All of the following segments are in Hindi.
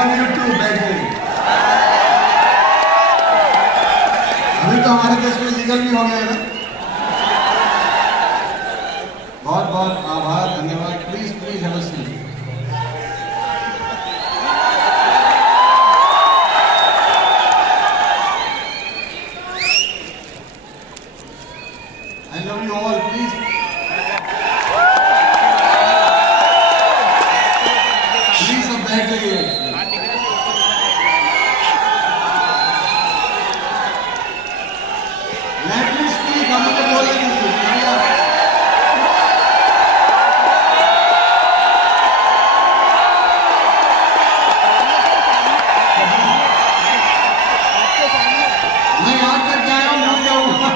Love you to. बैठ गई। अभी तो हमारे देश में लीगल भी हो गया है ना। बहुत बहुत आभार, धन्यवाद। Please please have a seat. I love you all, please. Please सब बैठ जाइए। Let me speak, हम मुझे बोलने दीजिए। मैं याद करके आया हूँ, भूल जाऊंगा।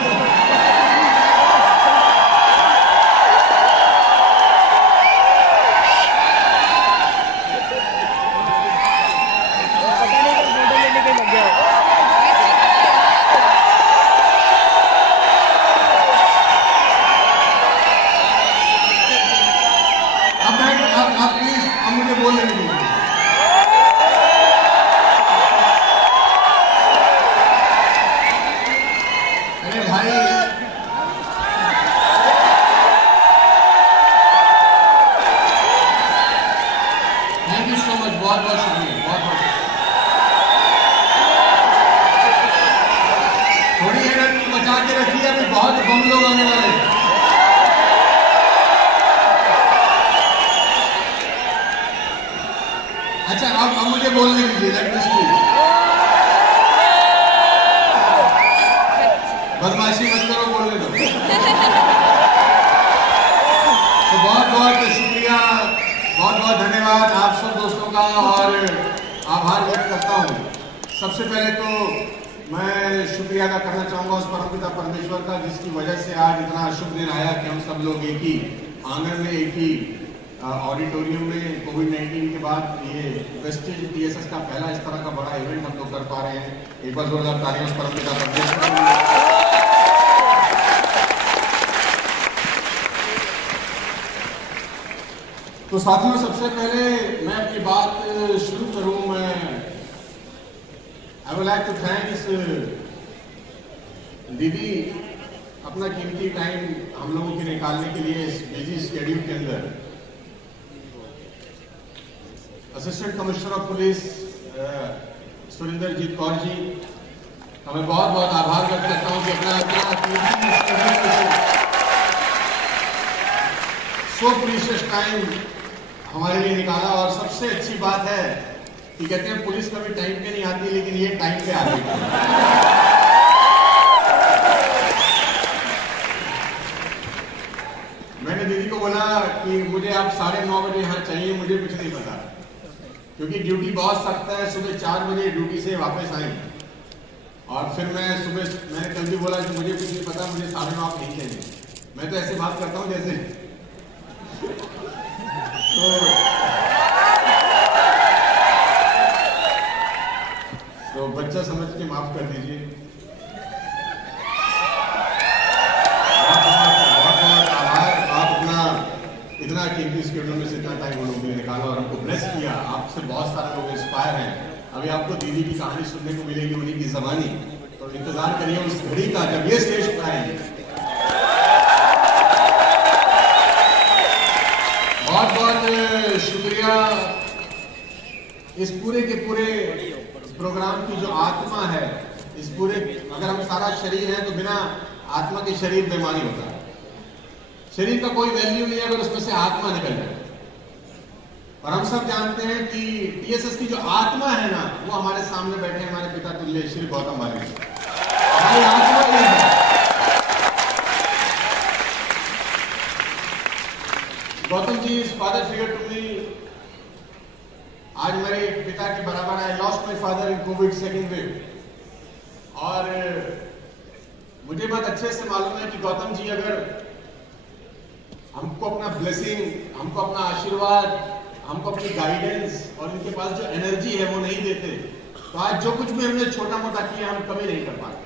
आप प्लीज अब मुझे बोलने दीजिए। अरे भाई, थैंक यू सो मच। बहुत बहुत शुक्रिया, बहुत बहुत शुक्रिया। थोड़ी एनर्जी बचा के रखिए, अभी बहुत बम लोग आने वाले हैं। अच्छा, अब मुझे बोलने दीजिए। Let me speak. बदमाशी मत करो, बोलने दो। तो बहुत बहुत शुक्रिया, बहुत बहुत धन्यवाद आप सब दोस्तों का, और आभार व्यक्त करता हूँ। सबसे पहले तो मैं शुक्रिया अदा करना चाहूँगा उस परमपिता परमेश्वर का, जिसकी वजह से आज इतना शुभ दिन आया कि हम सब लोग एक ही आंगन में, एक ही ऑडिटोरियम में कोविड-19 के बाद ये वेस्टेज टीएसएस का पहला इस तरह का बड़ा इवेंट हम लोग कर पा रहे हैं। एक बार जोरदार तालियां उस परमपिता परमेश्वर के लिए। तो साथियों, सबसे पहले मैं अपनी बात शुरू करूं, मैं I would like to thank इस दीदी अपना कीमती टाइम हम लोगों के निकालने के लिए इस बिजी शेड्यूल के अंदर। Assistant commissioner of police Surendrajeet Kaur ji का मैं बहुत बहुत आभार व्यक्त करता हूं कि अपना सो प्रीशियस टाइम हमारे लिए निकाला। और सबसे अच्छी बात है कि कहते हैं पुलिस कभी टाइम पे नहीं आती, लेकिन ये टाइम पे आ गई। मैंने दीदी को बोला कि मुझे आप 9:30 बजे यहाँ चाहिए, मुझे कुछ नहीं पता, क्योंकि ड्यूटी बहुत सख्त है। सुबह 4 बजे ड्यूटी से वापस आई, और फिर मैंने कल भी बोला कि मुझे कुछ नहीं पता, मुझे 9:30 नहीं चाहिए। मैं तो ऐसे बात करता हूँ जैसे तो बच्चा समझ के माफ कर दीजिए। बहुत बहुत आभार, आप अपना इतना कीमती स्केड्यूल में से इतना टाइम हम लोगों ने निकाला और हमको ब्लेस किया। आपसे बहुत सारे लोग इंस्पायर हैं। अभी आपको दीदी की कहानी सुनने को मिलेगी, उन्हीं की जबानी। तो इंतजार करिए उस घड़ी का जब ये स्टेज पर आएंगे। बहुत बहुत शुक्रिया। इस पूरे के पूरे प्रोग्राम की जो आत्मा है, इस पूरे, अगर हम सारा शरीर है तो बिना आत्मा के शरीर बेमानी होता है। शरीर का कोई वैल्यू नहीं है अगर उसमें से आत्मा निकल जाए। और हम सब जानते हैं कि टीएसएस की जो आत्मा है ना, वो हमारे सामने बैठे हमारे पिता तुल्य श्री गौतम बाली। हमारी आत्मा ये है। Gautam ji is father figure to me. आज मेरे पिता के बराबर है। I lost my father in covid second wave. और मुझे बहुत अच्छे से मालूम है कि गौतम जी अगर हमको अपना ब्लेसिंग, हमको अपना आशीर्वाद, हमको अपनी गाइडेंस और इनके पास जो एनर्जी है वो नहीं देते, तो आज जो कुछ भी हमने छोटा मोटा किया हम कभी नहीं कर पाते।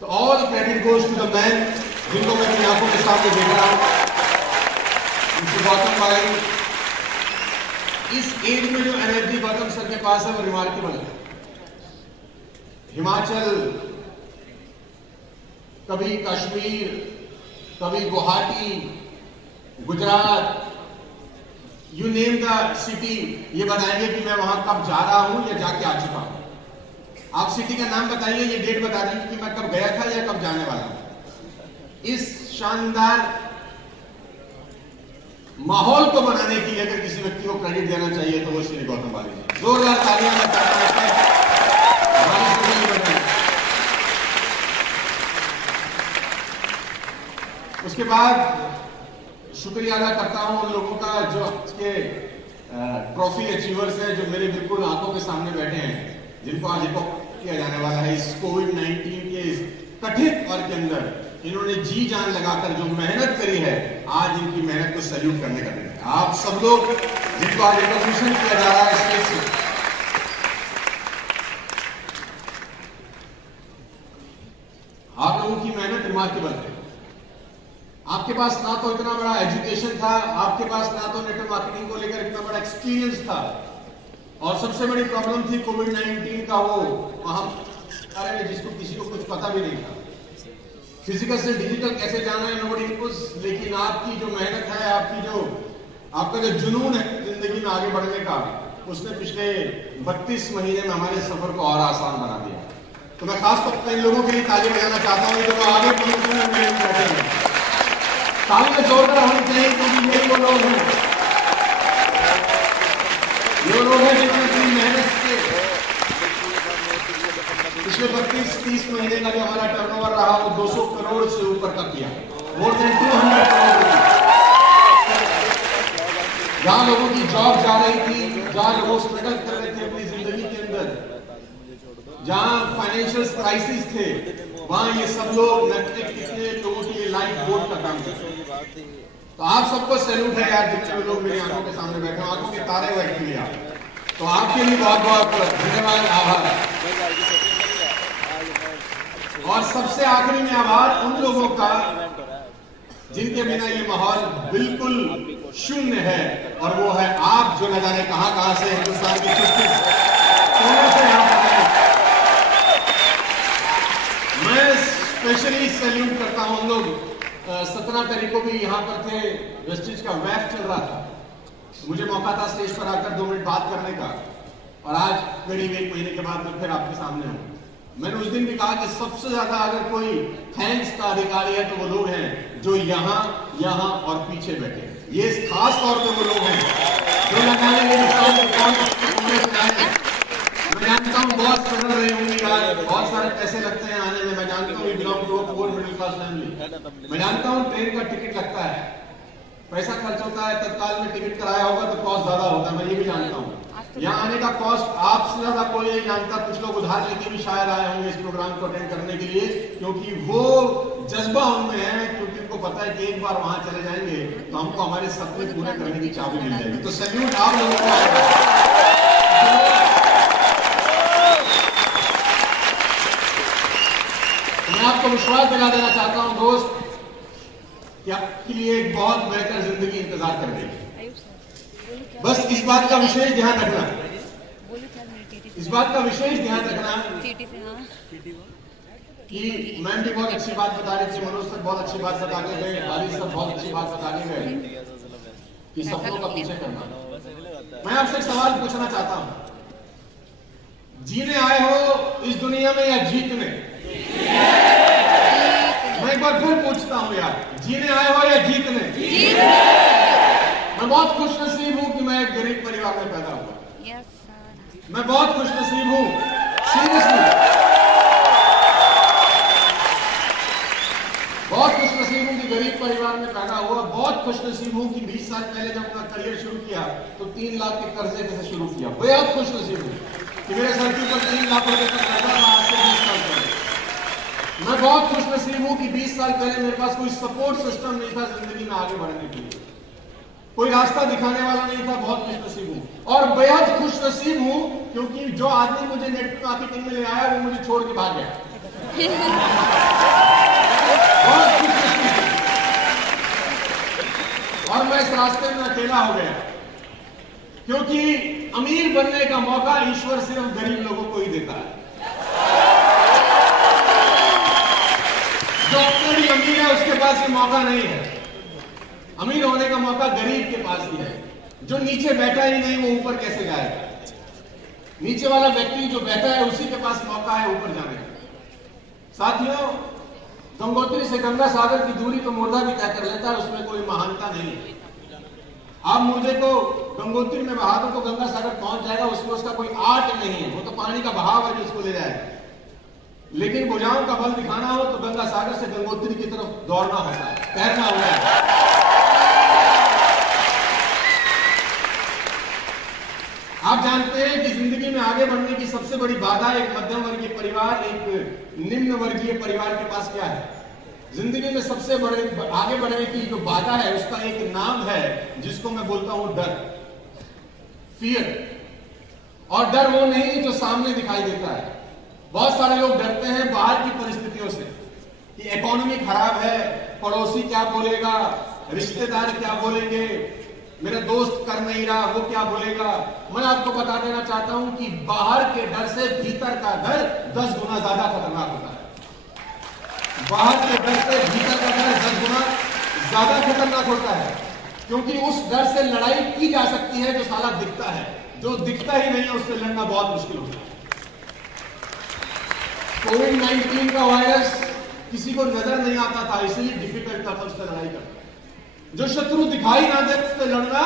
तो all credit goes to the man जिनको मैं अपनी आंखों के सामने देख रहा हूं, गौतम भाई। इस एज में जो एनर्जी गौतम सर के पास है वो रिमार्केबल है। हिमाचल, कभी कश्मीर, कभी Guwahati, Gujarat, you name the city, ये बताएंगे कि मैं वहां कब जा रहा हूं या जाके आ चुका हूं। आप सिटी का नाम बताइए, ये डेट बता दीजिए कि मैं कब गया था या कब जाने वाला हूं। इस शानदार माहौल को बनाने के लिए अगर किसी व्यक्ति को क्रेडिट देना चाहिए तो वो श्री गौतम बाली जी। जोरदार तालियां बताते हैं। उसके बाद शुक्रिया अदा करता हूं उन लोगों का जो के ट्रॉफी अचीवर्स हैं, जो मेरे बिल्कुल आंखों के सामने बैठे हैं, जिनको आज रिकॉग्नाइज किया जाने वाला है इस कोविड-19 के इस कठिन दौर के अंदर। इन्होंने जी जान लगाकर जो मेहनत करी है, आज इनकी मेहनत को सैल्यूट करने का दिन है। आप सब लोग जिनको आज रिकॉग्निशन किया जा रहा है स्टेज से, आप लोगों की मेहनत रिमार्केबल है। आपके पास ना तो इतना बड़ा एजुकेशन था, आपके पास ना तो नेटवर्क मार्केटिंग को लेकर इतना बड़ा एक्सपीरियंस था, और सबसे बड़ी प्रॉब्लम थी कोविड-19 का वो महामारी में जिसको किसी को कुछ पता भी नहीं था। फिजिकल से डिजिटल कैसे जाना है, नोबडी नोस। लेकिन आपकी जो मेहनत है, आपका जो जुनून है जिंदगी में आगे बढ़ने का, उसने पिछले 32 महीने में हमारे सफर को और आसान बना दिया। तो मैं खास तौर पर इन लोगों के लिए ताली बजाना चाहता हूं जो आगे बैठे हैं। ताली में जोरदार होनी चाहिए, क्योंकि ये वो लोग हैं, जो लोग हैं जिन्होंने अपनी मेहनत से पिछले 32-30 महीने का जो हमारा टर्नओवर रहा वो 200 करोड़ से ऊपर का किया, मोर देन 200 करोड़। जहां लोगों की जॉब जा रही थी, जहां लोग स्ट्रगल कर रहे थे अपनी जिंदगी के अंदर, जहां फाइनेंशियल क्राइसिस थे, वहां ये सब लोग कितने लोगों के लिए लाइफ बोट का काम करते हैं। तो आप सबको सैल्यूट है यार, जितने लोग मेरी आंखों के सामने बैठे हैं, आंखों के तारे हुए एक्चुअली आप, तो आपके लिए बहुत बहुत धन्यवाद, आभार। और सबसे आखिरी में आभार उन लोगों का जिनके बिना ये माहौल बिल्कुल शून्य है, और वो है आप, जो न जाने कहां से हिंदुस्तान की किस कोने से यहाँ पर आए। मैं स्पेशली सैल्यूट करता हूं उन लोग, 17 तारीख को भी यहाँ पर थे, वेस्टिज का वैफ चल रहा था, मुझे मौका था स्टेज पर आकर 2 मिनट बात करने का, और आज करीब 1 महीने के बाद मैं फिर आपके सामने हूं। मैंने उस दिन भी कहा कि सबसे ज्यादा अगर कोई थैंक्स का अधिकारी है तो वो लोग हैं जो यहाँ और पीछे बैठे। ये खास तौर पे वो लोग हैं जो लगाने मेरी मैं जानता हूँ बहुत स्ट्रगल रही होंगी यार, बहुत सारे पैसे लगते हैं आने में। मैं जानता हूँ belong to poor middle class family. मैं जानता हूँ ट्रेन का टिकट लगता है, पैसा खर्च होता है, तत्काल में टिकट कराया होगा तो कॉस्ट ज्यादा होता है, मैं ये भी जानता हूँ। यहाँ आने का कॉस्ट आपसे ज्यादा कोई नहीं जानता। कुछ लोग उधार लेके भी शायद आए होंगे इस प्रोग्राम को अटेंड करने के लिए, क्योंकि वो जज्बा उनमें है, क्योंकि उनको पता है कि एक बार वहां चले जाएंगे तो हमको हमारे सपने पूरे करने की चाबी मिल जाएगी। तो सैल्यूट आप लोगों को। मैं आपको विश्वास दिला देना चाहता हूं दोस्त कि आपके लिए एक बहुत बेहतर जिंदगी इंतजार कर रही है। बस इस बात का विशेष ध्यान रखना, इस बात का विशेष ध्यान रखना कि मैम भी बहुत अच्छी बात बता रही थी, मनोज सर बहुत अच्छी बात बता के गए, बाली सर बहुत अच्छी बात बता के गए कि सपनों का पीछे करना। मैं आपसे एक सवाल पूछना चाहता हूं, जीने आए हो इस दुनिया में या जीतने? मैं एक बार फिर पूछता हूं यार, जीने आए हो या जीतने? मैं बहुत खुशनसीब हूं कि मैं एक गरीब परिवार में पैदा हुआ। मैं बहुत खुशनसीब हूं, सीरियसली बहुत खुशनसीब हूं कि गरीब परिवार में पैदा हुआ। बहुत खुशनसीब हूं कि 20 साल पहले जब अपना करियर शुरू किया तो 3 लाख के कर्जे से शुरू किया। बेहद खुशनसीब हूं कि मेरे सर के ऊपर 3 लाख रुपए का कर्जा था आज से 20 साल पहले। मैं बहुत खुशनसीब हूं कि 20 साल पहले मेरे पास कोई सपोर्ट सिस्टम नहीं था जिंदगी में आगे बढ़ने के लिए, कोई रास्ता दिखाने वाला नहीं था। बहुत खुशनसीब हूं और बेहद खुशनसीब हूं क्योंकि जो आदमी मुझे नेटवर्क मार्केटिंग में ले आया वो मुझे छोड़ के भाग गया। बहुत खुशनसीब हूं और मैं इस रास्ते में अकेला हो गया। क्योंकि अमीर बनने का मौका ईश्वर सिर्फ गरीब लोगों को ही देता है। जो अपने अमीर है उसके पास ये मौका नहीं है। अमीर होने का मौका गरीब के पास ही है। जो नीचे बैठा ही नहीं वो ऊपर कैसे जाएगा? नीचे वाला व्यक्ति जो बैठा है उसी के पास मौका है ऊपर जाने का। साथियों, गंगोत्री से गंगा सागर की दूरी तो मुर्दा भी तय कर लेता है, उसमें कोई महानता नहीं है। आप मुझे को गंगोत्री में बहा दो तो गंगा सागर पहुंच जाएगा, उसमें उसका कोई आर्ट नहीं है, वो तो पानी का बहाव है जो उसको ले जाएगा। लेकिन भुजाओं का बल दिखाना हो तो गंगा सागर से गंगोत्री की तरफ दौड़ना होता है, तैरना होता है। आप जानते हैं कि जिंदगी में आगे बढ़ने की सबसे बड़ी बाधा एक मध्यम वर्गीय परिवार, एक निम्न वर्गीय परिवार के पास क्या है? जिंदगी में सबसे बड़े आगे बढ़ने की जो बाधा है उसका एक नाम है जिसको मैं बोलता हूं डर, फियर। और डर वो नहीं जो सामने दिखाई देता है। बहुत सारे लोग डरते हैं बाहर की परिस्थितियों से कि इकोनॉमी खराब है, पड़ोसी क्या बोलेगा, रिश्तेदार क्या बोलेंगे, मेरा दोस्त कर नहीं रहा वो क्या बोलेगा। मैं आपको बता देना चाहता हूं कि बाहर के डर से भीतर का डर 10 गुना ज्यादा खतरनाक होता है। बाहर के डर से भीतर का डर 10 गुना ज्यादा खतरनाक होता है, क्योंकि उस डर से लड़ाई की जा सकती है जो साला दिखता है। जो दिखता ही नहीं है उससे लड़ना बहुत मुश्किल होता है। कोविड-19 का वायरस किसी को नजर नहीं आता था, इसलिए डिफिकल्ट था उससे लड़ाई करना। जो शत्रु दिखाई ना दे उससे लड़ना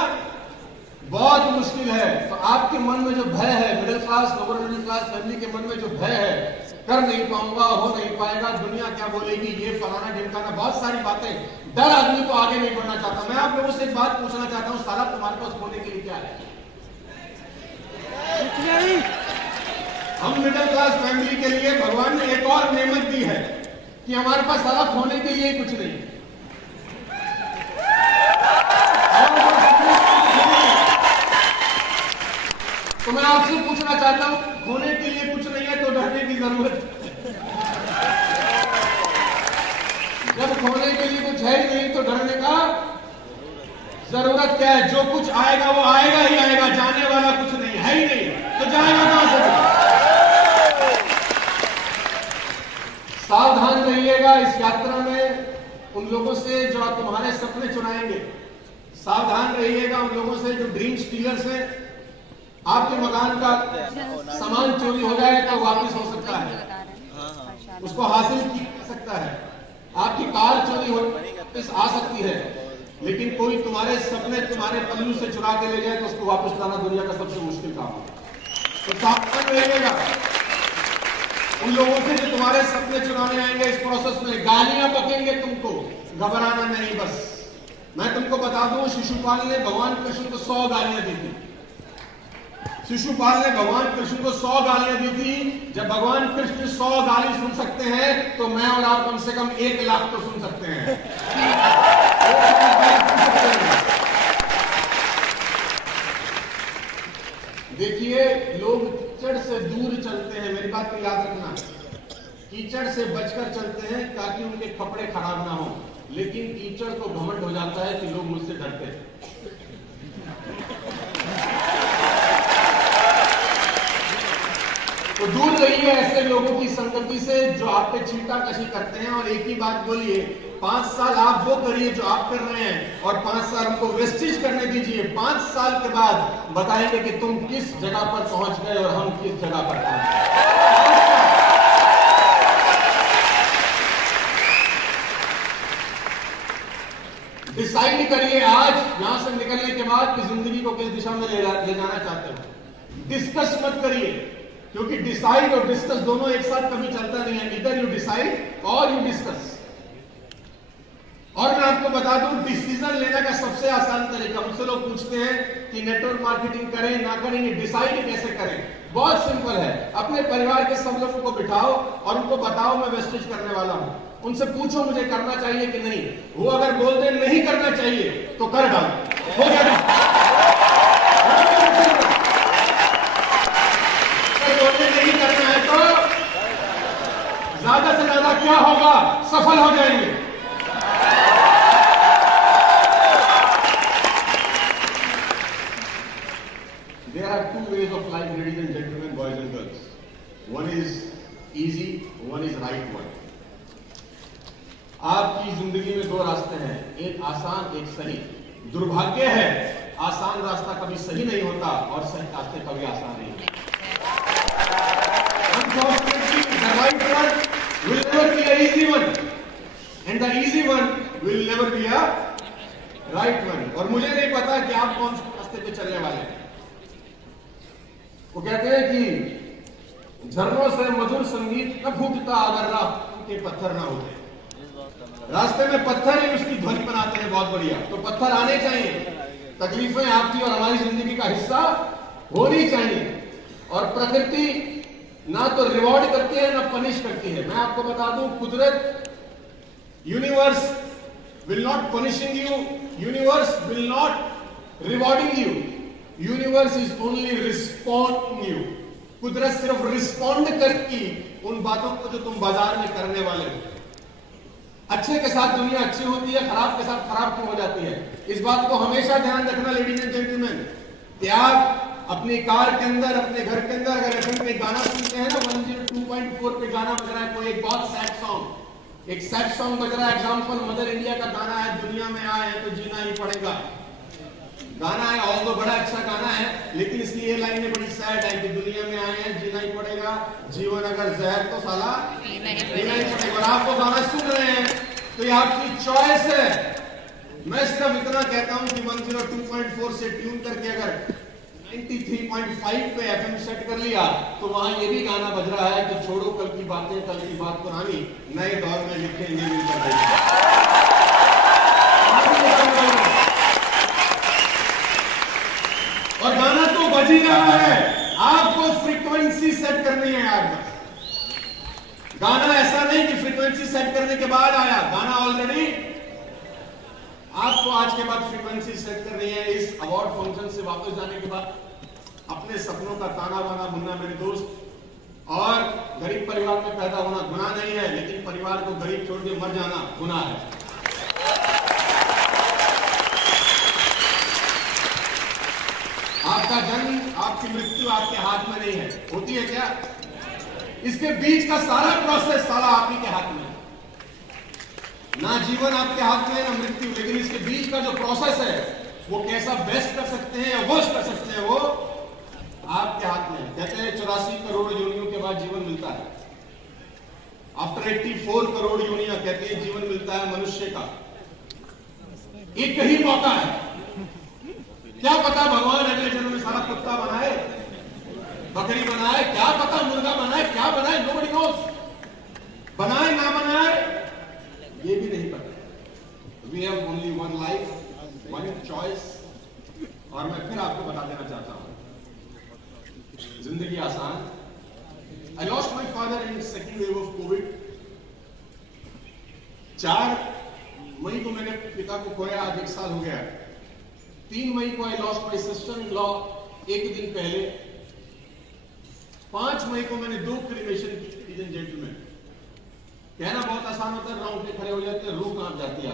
बहुत मुश्किल है। तो आपके मन में जो भय है, middle class, lower middle class family के मन में जो भय है, कर नहीं पाऊंगा, हो नहीं पाएगा, दुनिया क्या बोलेगी, ये फलाना ढिमकाना, बहुत सारी बातें, डर आदमी को आगे नहीं बढ़ना चाहता। मैं आप लोगों से एक बात पूछना चाहता हूं, साला तुम्हारे पास होने के लिए क्या है? हम मिडिल क्लास फैमिली के लिए भगवान ने एक और नेमत दी है कि हमारे पास साला खोने के लिए कुछ नहीं। तो मैं आपसे पूछना चाहता हूं, खोने के लिए कुछ नहीं है तो डरने की जरूरत? जब खोने के लिए कुछ है ही नहीं तो डरने का जरूरत क्या है? जो कुछ आएगा वो आएगा ही आएगा, जाने वाला कुछ नहीं है ही नहीं, तो जाएगा कहां से? सावधान रहिएगा इस यात्रा में उन लोगों से जो तुम्हारे सपने चुराएंगे। सावधान रहिएगा उन लोगों से जो ड्रीम स्टीलर्स हैं। आपके मकान का सामान चोरी हो जाए तो वापस हो सकता है, उसको हासिल किया जा सकता है। आपकी कार चोरी हो वापस आ सकती है, लेकिन कोई तुम्हारे सपने तुम्हारे पल्लू से चुरा के ले जाए तो उसको वापस लाना दुनिया का सबसे मुश्किल काम है। तो सावधान रहिएगा उन लोगों से जो तुम्हारे सपने चुराने आएंगे। इस प्रोसेस में गालियां बकेंगे तुमको, घबराना नहीं। बस मैं तुमको बता दूं, शिशुपाल ने भगवान कृष्ण को 100 गालियां दी थी। शिशुपाल ने भगवान कृष्ण को 100 गालियां दी थी। जब भगवान कृष्ण 100 गाली सुन सकते हैं तो मैं और आप कम से कम 1 लाख तो सुन सकते हैं। देखिए, लोग कीचड़ से दूर चलते हैं, मेरी बात को याद रखना। कीचड़ से बचकर चलते हैं ताकि उनके कपड़े खराब ना हो, लेकिन कीचड़ को घमंड हो जाता है कि लोग मुझसे डरते हैं। तो दूर रहिए ऐसे लोगों की संगति से जो आप पे छींटाकशी करते हैं। और एक ही बात बोलिए, 5 साल आप वो करिए जो आप कर रहे हैं और 5 साल हमको वेस्टेज करने दीजिए। 5 साल के बाद बताएंगे कि तुम किस जगह पर पहुंच गए और हम किस जगह पर पहुंच गए। डिसाइड करिए आज यहां से निकलने के बाद कि जिंदगी को किस दिशा में ले जाना चाहते हो। डिस्कस मत करिए, क्योंकि डिसाइड और डिस्कस दोनों एक साथ कभी चलता नहीं है। इधर यू डिसाइड और यू डिस्कस। और मैं आपको बता दूं, डिसीजन लेने का सबसे आसान तरीका, मुझसे लोग पूछते हैं कि नेटवर्क मार्केटिंग करें ना करें, ये डिसाइड कैसे करें? बहुत सिंपल है। अपने परिवार के सब लोगों को बिठाओ और उनको बताओ मैं वेस्टेज करने वाला हूं। उनसे पूछो मुझे करना चाहिए कि नहीं। वो अगर बोल दे नहीं करना चाहिए तो कर डालो, हो गया। नहीं करना है तो ज्यादा से ज्यादा क्या होगा? सफल हो जाएंगे। and gentlemen, boys and girls, one is easy, one is right one. आपकी जिंदगी में दो रास्ते हैं, एक आसान एक सही। दुर्भाग्य है आसान रास्ता कभी सही नहीं होता और सही रास्ते कभी आसान नहीं होते। Unfortunately, the right one will never be an easy one, and the easy one will never be a right one. और मुझे नहीं पता कि आप कौन से रास्ते पे चलने वाले हैं। वो कहते हैं कि झरनों से मधुर संगीत न फूटता अगर राह के पत्थर ना होते। रास्ते में पत्थर ही उसकी ध्वनि बनाते हैं, बहुत बढ़िया। तो पत्थर आने चाहिए, तकलीफें आपकी और हमारी जिंदगी का हिस्सा होनी चाहिए। और प्रकृति ना तो रिवॉर्ड करती है ना पनिश करती है। मैं आपको बता दूं, कुदरत, universe will not punishing you, universe will not rewarding you, universe is only responding you. कुदरत सिर्फ रिस्पॉन्ड करती उन बातों को जो तुम बाजार में करने वाले हो। अच्छे के साथ दुनिया अच्छी होती है, खराब के साथ खराब क्यों हो जाती है? इस बात को हमेशा ध्यान रखना लेडीज एंड जेंटलमैन। त्याग अपनी कार के अंदर, अपने घर के अंदर अगर एफएम पे गाना सुनते हैं ना, 102.4 पे गाना बज रहा है, कोई एक बहुत सैड सॉन्ग, एक सैड सॉन्ग बज रहा है, एग्जाम्पल मदर इंडिया का गाना है, दुनिया में आए हैं तो जीना ही पड़ेगा। गाना है और तो बड़ा अच्छा गाना है, लेकिन इसकी ये लाइनें बड़ी सैड है कि दुनिया में आए हैं जीना ही पड़ेगा, जीवन अगर जहर तो साला जीना ही पड़ेगा। और आप वो गाना सुन रहे हैं तो ये आपकी चॉइस है। मैं सिर्फ इतना कहता हूं कि 102.4 से ट्यून करके अगर 93.5 पे एफएम सेट कर लिया तो वहां ये भी गाना बज रहा है कि छोड़ो कल की बातें, कल की बात पुरानी, नए दौर में लिखेंगे मिलकर। और गाना तो बज ही रहा है, आपको फ्रीक्वेंसी सेट करनी है यार। गाना ऐसा नहीं कि फ्रीक्वेंसी सेट करने के बाद आया, गाना ऑलरेडी आपको आज के बाद फ्रीक्वेंसी सेट करनी है। इस अवार्ड फंक्शन से वापस जाने के बाद अपने सपनों का ताना बाना बुनना मेरे दोस्त। और गरीब परिवार में पैदा होना गुनाह नहीं है, लेकिन परिवार को गरीब छोड़ के मर जाना गुनाह है। आपका जन्म, आपकी मृत्यु आपके हाथ में नहीं है, होती है क्या? इसके बीच का सारा प्रोसेस साला आप ही के हाथ में है। ना जीवन आपके हाथ में है ना मृत्यु, लेकिन इसके बीच का जो प्रोसेस है वो कैसा बेस्ट कर सकते हैं या वर्स्ट कर सकते हैं वो आपके हाथ में है। कहते हैं 84 करोड़ योनियों के बाद जीवन मिलता है। आफ्टर 84 करोड़ योनियां कहते हैं जीवन मिलता है मनुष्य का। एक ही मौका है, क्या पता भगवान अगले जन्म में सारा कुत्ता बनाए, बकरी बनाए, क्या पता मुर्गा बनाए, क्या बनाए, नोबडी नोस। बनाए ना बनाए ये भी नहीं पता। We have only one life, one choice. और मैं फिर आपको बता देना चाहता हूं, जिंदगी आसान। I lost my father in second wave of Covid. 4 मई को मैंने पिता को खोया, आज 1 साल हो गया। 3 मई को I lost my sister in law, एक दिन पहले। 5 मई को मैंने 2 क्रिमेशन की। जेंटलमैन, कहना बहुत आसान होता है, राउंड पे खड़े हो जाते हैं, रूह कांप जाती है।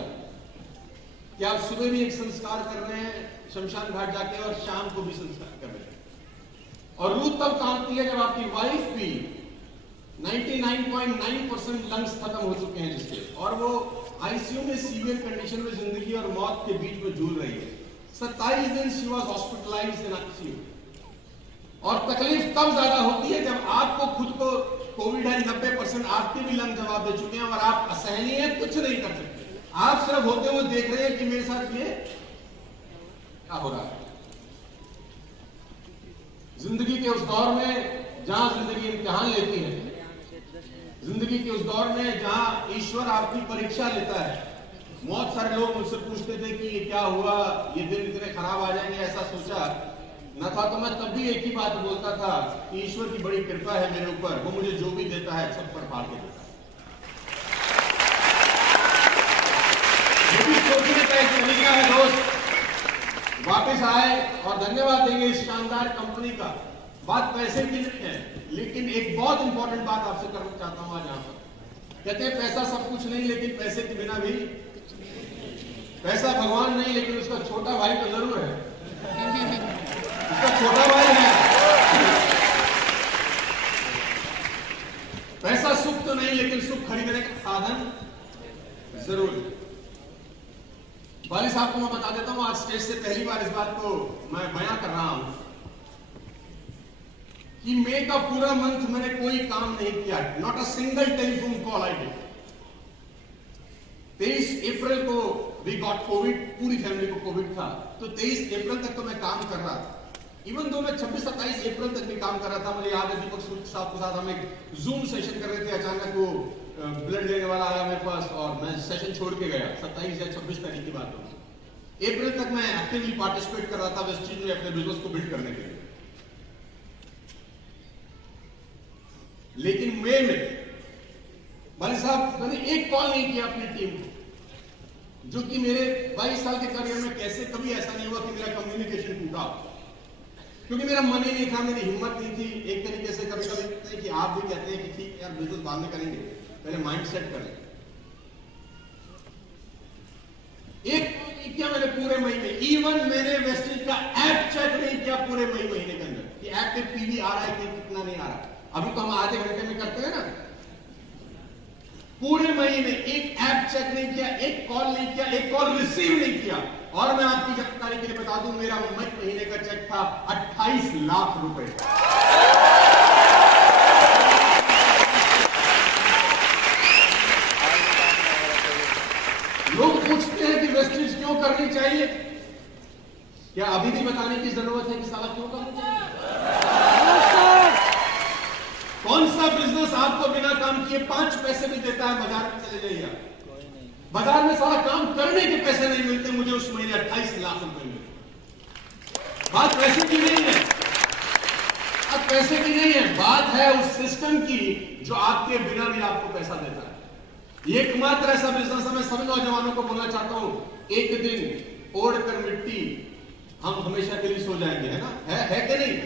क्या आप सुबह भी एक संस्कार कर रहे हैं शमशान घाट जाके और शाम को भी संस्कार कर रहे हैं। और रूह तब कांपती है जब आपकी वाइफ भी 99.9% लंग्स खत्म हो चुके हैं जिसके, और वो आईसीयू में सीवियर कंडीशन में जिंदगी और मौत के बीच में झूल रही है। 27 दिन she was hospitalised in ICU. और तकलीफ तब ज्यादा होती है जब आपको खुद को कोविड है, 90% आपके भी लंग जवाब दे चुके हैं और आप असहनीय हैं, कुछ नहीं कर सकते। आप सिर्फ होते हुए देख रहे हैं कि मेरे साथ ये क्या हो रहा है। जिंदगी के उस दौर में जहां जिंदगी इम्तिहान लेती है, जिंदगी के उस दौर में जहां ईश्वर आपकी परीक्षा लेता है। बहुत सारे लोग मुझसे पूछते थे कि ये क्या हुआ, ये दिन इतने खराब आ जाएंगे, ऐसा सोचा न था। तो मैं तब भी एक ही बात बोलता था कि ईश्वर की बड़ी कृपा है मेरे ऊपर, वो मुझे जो भी देता है सब पर पार के देता है। ये भी सोचने का एक तरीका है दोस्त। वापस आए और धन्यवाद देंगे इस शानदार कंपनी का। बात पैसे की नहीं है, लेकिन एक बहुत इंपॉर्टेंट बात आपसे करना चाहता हूं आज यहाँ पर। कहते हैं पैसा सब कुछ नहीं, लेकिन पैसे के बिना भी, पैसा भगवान नहीं लेकिन उसका छोटा भाई तो जरूर है। उसका छोटा भाई है। लेकिन सुख खरीदने का साधन जरूर। वाली साहब को मैं बता देता हूं, आज स्टेज से पहली बार इस बात को मैं बयां कर रहा हूं कि मई का पूरा मंथ मैंने कोई काम नहीं किया, not a single telephone call I did. 23 अप्रैल को वी गॉट कोविड, पूरी फैमिली को कोविड था, तो 23 अप्रैल तक तो मैं काम कर रहा था। इवन दो मैं 26-27 अप्रैल तक भी काम कर रहा था। मुझे याद है दीपक साहब के साथ हम एक जूम सेशन कर रहे थे, अचानक वो ब्लड लेने वाला आया मेरे पास और मैं सेशन छोड़ के गया। 27 या 26 तारीख की बात होगी। अप्रैल तक मैं एक्टिवली पार्टिसिपेट कर रहा था वेस्टर्न में अपने बिजनेस को बिल्ड करने के लिए। लेकिन मई में भाई साहब मैंने एक कॉल नहीं किया अपनी टीम को, जो कि मेरे 22 साल के करियर में कैसे कभी ऐसा नहीं हुआ कि मेरा कम्युनिकेशन टूटा, क्योंकि मेरा मन ही नहीं था, मेरी हिम्मत नहीं थी। एक तरीके से कभी कभी कि आप भी कहते हैं कि ठीक यार बिजनेस बाद में करेंगे, पहले माइंड सेट करें। एक क्या मैंने पूरे महीने, इवन मैंने वेस्टेज का ऐप चेक नहीं किया पूरे महीने के अंदर कि ऐप पे पीवी आ रहा है कि कितना नहीं आ रहा। अभी तो हम आधे घंटे में करते हैं ना। पूरे महीने एक ऐप चेक नहीं किया, एक कॉल नहीं किया, एक कॉल रिसीव नहीं किया। और मैं आपकी जानकारी के लिए बता दूं, मेरा मई महीने का चेक था 28 लाख रुपए। लोग पूछते हैं कि वेस्टेज क्यों करनी चाहिए, क्या अभी भी बताने की जरूरत है कि साला क्यों करनी चाहिए? कौन सा बिजनेस आपको बिना काम किए 5 पैसे भी देता है? बाजार में चले जाइए, बाजार में सारा काम करने के पैसे नहीं मिलते। मुझे उस महीने 28 लाख रुपए मिले। बात पैसे की नहीं है, अब पैसे की नहीं है, बात है उस सिस्टम की जो आपके बिना भी आपको पैसा देता है। एकमात्र ऐसा बिजनेस है, मैं सभी नौजवानों को बोलना चाहता हूं, एक दिन ओढ़कर मिट्टी हम हमेशा के लिए सो जाएंगे, है ना? है कि नहीं?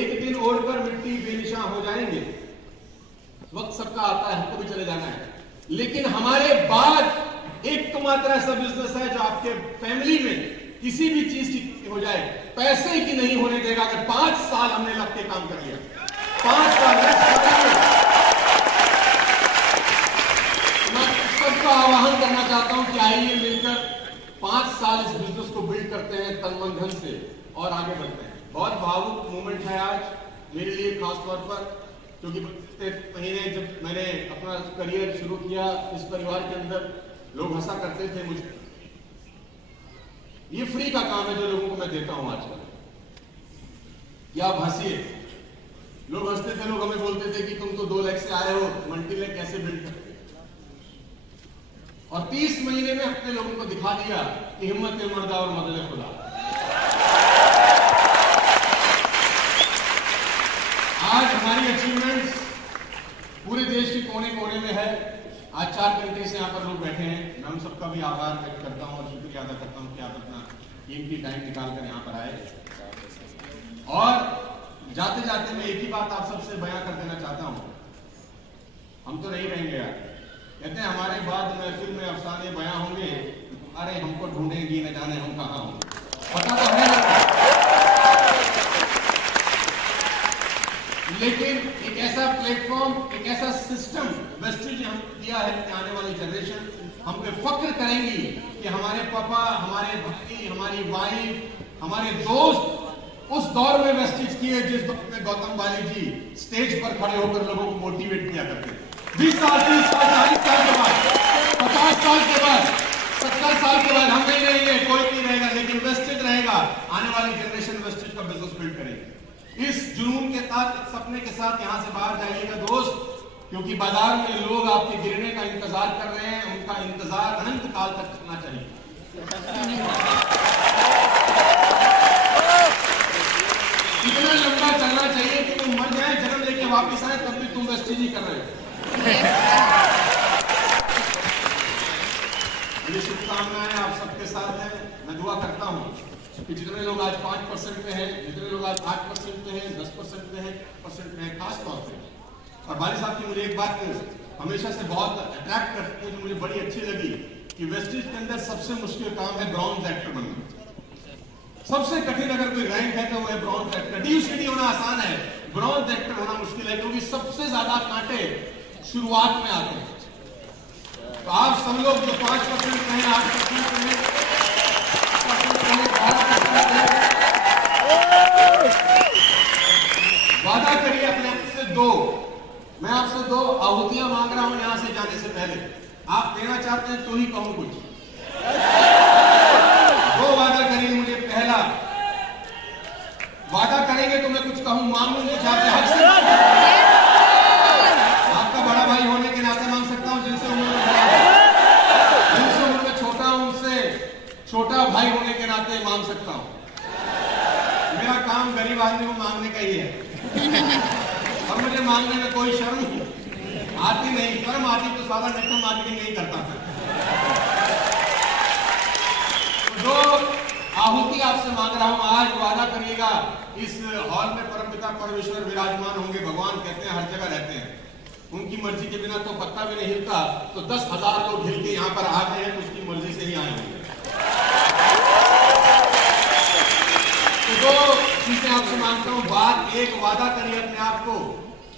एक दिन ओढ़कर मिट्टी बेनिशान हो जाएंगे, वक्त सबका आता है, हमको भी चले जाना है। लेकिन हमारे बाद एक तो मात्र ऐसा बिजनेस है जो आपके फैमिली में किसी भी चीज की हो जाए, पैसे की नहीं होने देगा। अगर 5 साल हमने लग के काम कर लिया, 5 साल मैं सबका आह्वान करना चाहता हूं कि आइए मिलकर 5 साल इस बिजनेस को बिल्ड करते हैं तन मन धन से और आगे बढ़ते हैं। बहुत भावुक मोमेंट है आज मेरे लिए, खास तौर पर क्योंकि महीने जब मैंने अपना करियर शुरू किया इस परिवार के अंदर, लोग हंसा करते थे मुझे। ये फ्री का काम है जो लोगों को मैं देता हूं आजकल, या आप हंसिए। लोग हंसते थे, लोग हमें बोलते थे कि तुम तो 2 लाख से आए हो, मल्टी लाख कैसे बिल्ड करते? और 30 महीने में अपने लोगों को दिखा दिया कि हिम्मत मर्दा और मदद खुदा। आज हमारी अचीवमेंट्स पूरे देश के कोने कोने में है। आज 4 कंट्री से यहाँ पर लोग बैठे हैं। मैं हम सबका भी आभार व्यक्त करता हूँ और शुक्रिया अदा करता हूँ कि आप अपना कीमती टाइम निकालकर यहाँ पर आए। और जाते जाते मैं एक ही बात आप सबसे बयां कर देना चाहता हूँ, हम तो नहीं रहेंगे यार। कहते हैं हमारे बाद महफिल में अफसाने बयां होंगे, अरे हमको ढूंढेंगी न जाने हम कहाँ होंगे। पता तो है, लेकिन एक ऐसा प्लेटफॉर्म, एक ऐसा सिस्टम वेस्टेज हम दिया है कि आने वाली जनरेशन हम पे फक्र करेंगी कि हमारे पापा, हमारे भाई, हमारी वाइफ, हमारे दोस्त उस दौर में वेस्टेज किए जिस दौर में गौतम बाली जी स्टेज पर खड़े होकर लोगों को मोटिवेट किया करते थे। 20 साल, 30 साल, 40 साल के बाद, 50 साल के बाद, 70 साल के बाद हम नहीं रहेंगे, कोई नहीं रहेगा, लेकिन वेस्टेज रहेगा। आने वाली जनरेशन वेस्टेज का बिजनेस बिल्ड करेगी। इस जुनून के साथ, सपने के साथ यहां से बाहर जाइएगा दोस्त, क्योंकि बाजार में लोग आपके गिरने का इंतजार कर रहे हैं। उनका इंतजार अनंत काल तक चलना चाहिए। इतना लंबा चलना चाहिए कि तुम मर जाए, जन्म लेके वापस आए, तब भी तुम वेस्टेज ही कर रहे हो। मेरी शुभकामनाएं आप सबके साथ हैं। मैं दुआ करता हूं कि जितने लोग आज 5% पे हैं, जितने लोग आज 8% पे हैं, 10% पे हैं, % पे हैं, खास तौर पे। और बाली साहब की मुझे एक बात हमेशा से बहुत अट्रैक्ट करती है, जो मुझे बड़ी अच्छी लगी, कि वेस्टेज के अंदर सबसे मुश्किल काम है ब्रॉन्ज एक्टर बनना। सबसे कठिन अगर कोई रैंक है तो वो है ब्रॉन्ज एक्टर। DUCD होना आसान है, ब्रॉन्ज एक्टर होना मुश्किल है, क्योंकि सबसे ज्यादा कांटे शुरुआत में आते हैं। तो आप सब लोग जो 5% कहें, 8% कहें, 12% वादा करिए अपने आप से दो। मैं आपसे 2 आहुतियां मांग रहा हूं यहां से जाने से पहले। आप देना चाहते हैं तो ही कहूं कुछ। 2 वादा करिए मुझे। पहला वादा करेंगे तो मैं कुछ कहूं, मांगूं कुछ आपसे हक से। आपका बड़ा भाई होने के नाते मांग सकता हूं, जिनसे उम्र में छोटा हूं उनसे छोटा भाई होने के नाते मांग सकता हूं। मेरा काम गरीब आदमी को मांगने का ही है और मुझे मांगने में कोई शर्म आती नहीं। शर्म आती तो सारा नेटवर्क मार्केटिंग नहीं करता। जो आहुति आपसे मांग रहा हूं, आज वादा करिएगा। इस हॉल में परमपिता परमेश्वर विराजमान होंगे। भगवान कहते हैं हर जगह रहते हैं, उनकी मर्जी के बिना तो पत्ता भी नहीं हिलता। तो 10,000 लोग हिल के यहां पर आ गए हैं तो उसकी मर्जी से ही आए होंगे। तो 2 चीजें आपसे मांगता हूं। बात एक, वादा करिए अपने आप को,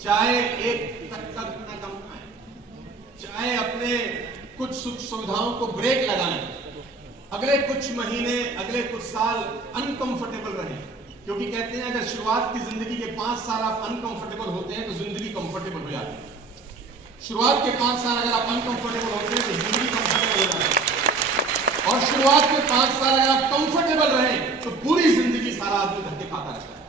चाहे एक तक न कम आए, चाहे अपने कुछ सुख सुविधाओं को ब्रेक लगाएं, अगले कुछ महीने, अगले कुछ साल अनकंफर्टेबल रहें। क्योंकि कहते हैं अगर शुरुआत की जिंदगी के 5 साल आप अनकंफर्टेबल होते हैं तो जिंदगी कंफर्टेबल हो जाती है। शुरुआत के 5 साल अगर आप अनकंफर्टेबल होते हैं तो जिंदगी कंफर्टेबल हो जाती है। और शुरुआत के 5 साल अगर आप कंफर्टेबल रहे तो पूरी जिंदगी सारा आदमी धक्के खाता रहता है।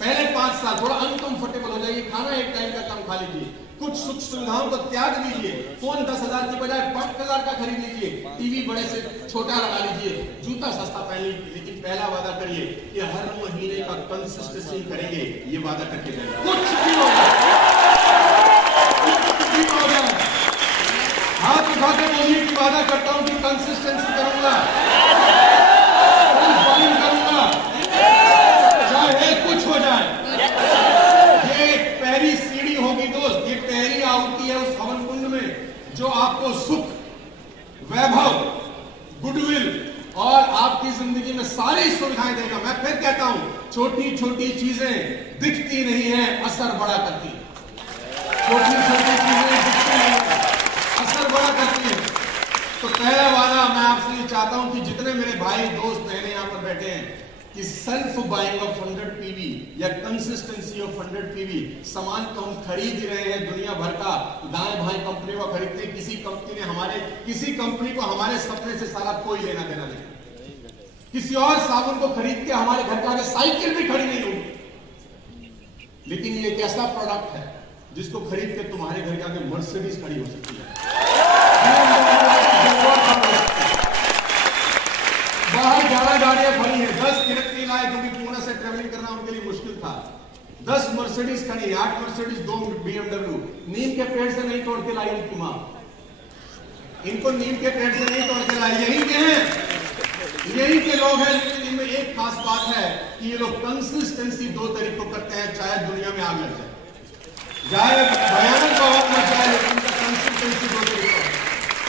पहले 5 साल थोड़ा अनकंफर्टेबल हो जाइए, खाना एक टाइम का कम खा लीजिए, कुछ सुख सुविधाओं को त्याग दीजिए, फोन 10,000 की बजाय 5,000 का खरीद लीजिए, टीवी बड़े से छोटा लगा लीजिए, जूता सस्ता पहन लीजिए। लेकिन पहला वादा करिए कि हर महीने का कंसिस्टेंसी करेंगे। ये वादा करके जाएंगे, कुछ भी हो जाए, कुछ भी हो जाए। हाथ उठा के बोलिए कि वादा करता हूं कि कंसिस्टेंसी करूंगा, करूंगा, चाहे कुछ हो जाए। ये एक पहली सीढ़ी होगी दोस्त, ये पहली आहुति है उस हवन कुंड में जो आपको सुख, वैभव, गुडविल और आपकी जिंदगी में सारी सुविधाएं देगा। मैं फिर कहता हूं, छोटी छोटी चीजें दिखती नहीं है, असर बड़ा करती है। छोटी छोटी चीजें दिखती नहीं है, असर बड़ा करती है। तो पहला वादा मैं आपसे ये चाहता हूं कि जितने मेरे भाई दोस्त बहने यहां पर बैठे हैं कि सेल्फ बाइंग ऑफ 100 पीवी या कंसिस्टेंसी ऑफ 100 पीवी सामान तो हम खरीद ही रहे हैं दुनिया भर का। दाएं भाई कंपनी को खरीदते हैं, किसी कंपनी को हमारे सपने से सारा कोई लेना देना नहीं। किसी और साबुन को खरीद के हमारे घर के आगे साइकिल भी खड़ी नहीं होगी। लेकिन ये एक ऐसा प्रोडक्ट है जिसको खरीद के तुम्हारे घर के आगे मर्सिडीज खड़ी हो सकती है। बाहर 11 गाड़ियां खड़ी हैं, 10 गिरफ्त नहीं लाए क्योंकि पुणे से ट्रेवलिंग करना उनके लिए मुश्किल था। 10 मर्सिडीज खड़ी है, 8 मर्सिडीज, 2 BMW। नीम के पेड़ से नहीं तोड़ के लाई उनकी मां, इनको नीम के पेड़ से नहीं तोड़ के लाई, यही के हैं, यही के लोग हैं। लेकिन इनमें एक खास बात है कि ये लोग कंसिस्टेंसी 2 तरीकों करते हैं, चाहे दुनिया में आग लग जाए, चाहे भयानक बहुत मच जाए, लेकिन कंसिस्टेंसी 2 तरीकों।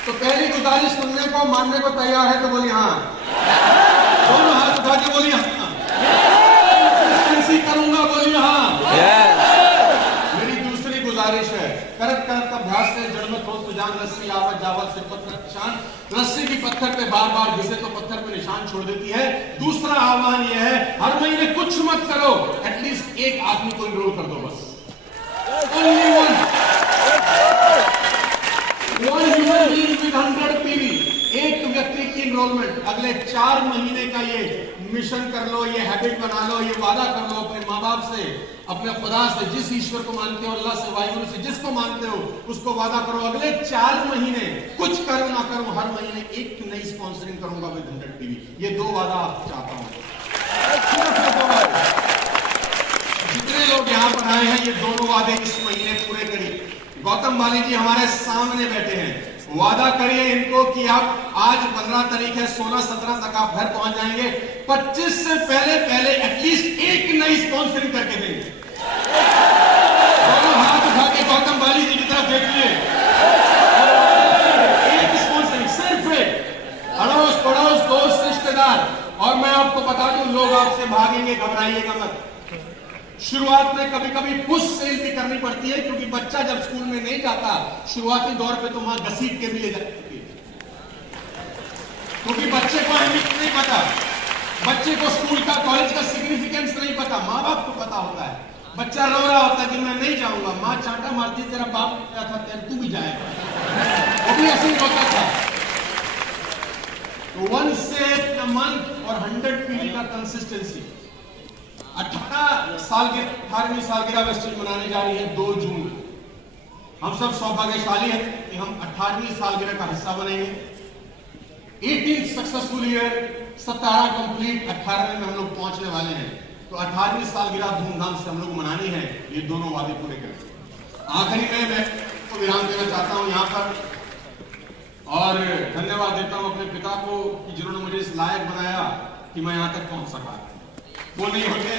तो पहली गुजारिश सुनने को मानने को तैयार है तो बोलिए हाँ, दोनों हाथ उठा के बोलिए हाँ, कंसिस्टेंसी करूंगा बोलिए हाँ। मेरी दूसरी गुजारिश है, करत करत अभ्यास से जड़ में ठोस जान, रस्सी आवत जावत से पत्थर निशान। रस्सी भी पत्थर पे बार बार घिसे तो पत्थर पे निशान छोड़ देती है। दूसरा आह्वान यह है, हर महीने कुछ मत करो, एटलीस्ट एक आदमी को इनरोल कर दो बस। Only one human being with 100 PV, एक व्यक्ति की इनरोलमेंट। अगले 4 महीने का ये मिशन कर लो, ये हैबिट बना लो, ये वादा कर लो अपने माँ बाप से, अपने खुदा से, जिस ईश्वर को मानते हो, अल्लाह से, वाहिगुरु से, जिसको मानते हो उसको वादा करो। अगले 4 महीने कुछ करूं ना करूं, हर महीने एक नई स्पॉन्सरिंग करूंगा विद 100 PV। ये 2 वादा आपसे चाहता हूं। जितने लोग यहाँ पर आए हैं, ये दोनों वादे इस महीने पूरे करिए। गौतम बाली जी हमारे सामने बैठे हैं, वादा करिए इनको कि आप आज 15 तारीख है, 16-17 तक आप घर पहुंच जाएंगे, 25 से पहले एटलीस्ट एक नई स्पॉन्सरिंग करके देंगे। दोनों हाथ उठा के गौतम बाली जी की तरफ देखिए, एक स्पॉन्सरिंग, सिर्फ एक, अड़ोस पड़ोस दोस्त रिश्तेदार। और मैं आपको बता दूं, लोग आपसे भागेंगे, घबराइएगा मत। शुरुआत में कभी कभी कभी पुश सेल भी करनी पड़ती है, क्योंकि बच्चा जब स्कूल में नहीं जाता शुरुआती दौर पे तो मां घसीट के भी ले जाती है, क्योंकि बच्चे को अहमियत नहीं पता, बच्चे को स्कूल का कॉलेज का सिग्निफिकेंस नहीं पता। माँ बाप को पता होता है, बच्चा रो रहा होता है कि मैं नहीं जाऊंगा, माँ चांटा मारती तेरा बाप क्या था तू भी जाएगा, वो भी ऐसे ही होता था। तो 1 सेल अ मंथ और 100 पीडी का कंसिस्टेंसी। 18वीं सालगिरह वेस्टर्न मनाने जा रही है 2 जून। हम सब सौभाग्यशाली हैं कि हम 18वीं सालगिरह का हिस्सा बनेंगे। 18 सक्सेसफुल ईयर, 17 कंप्लीट, 18वें में हम लोग पहुंचने वाले हैं। तो 18वीं सालगिरह धूमधाम से हम लोग मनानी है, ये दोनों वादे पूरे करें। आखिरी में मैं को विराम देना चाहता हूं यहां पर, और धन्यवाद देता हूं अपने पिता को कि जिन्होंने मुझे इस लायक बनाया कि मैं यहां तक पहुंच सका। वो नहीं होते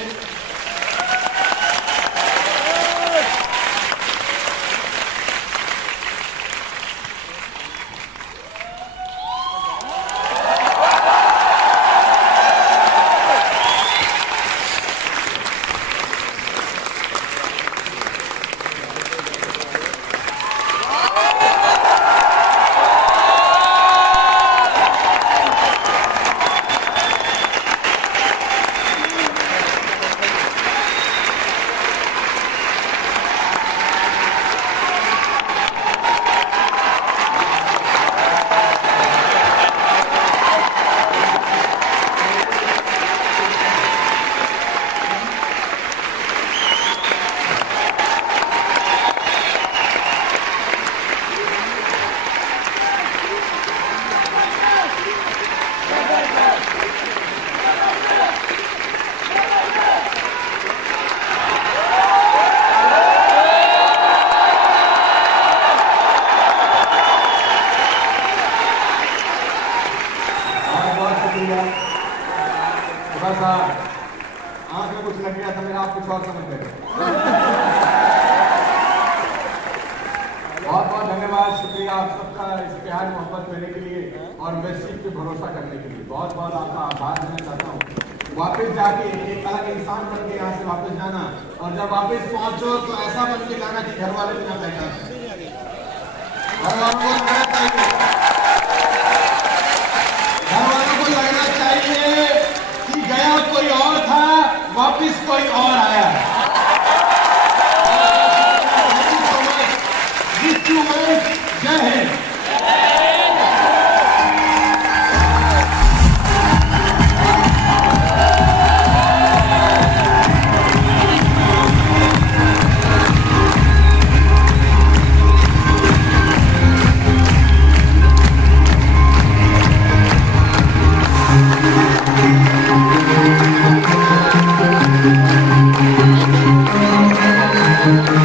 आंख में कुछ लग गया था मेरा, आप कुछ और समझ गए। बहुत बहुत धन्यवाद, शुक्रिया आप सबका इस प्यार मोहब्बत देने के लिए और वेस्टर्न पे भरोसा करने के लिए। बहुत बहुत आपका आभार देना चाहता हूँ। वापस जाके एक अलग इंसान बन के यहाँ से वापस जाना, और जब वापस पहुंचो तो ऐसा बन के जाना कि घर वाले भी ना पहचान, घर वालों को लगना चाहिए कि गया कोई और था, वापिस कोई और आया। जय हिंद। Thank you.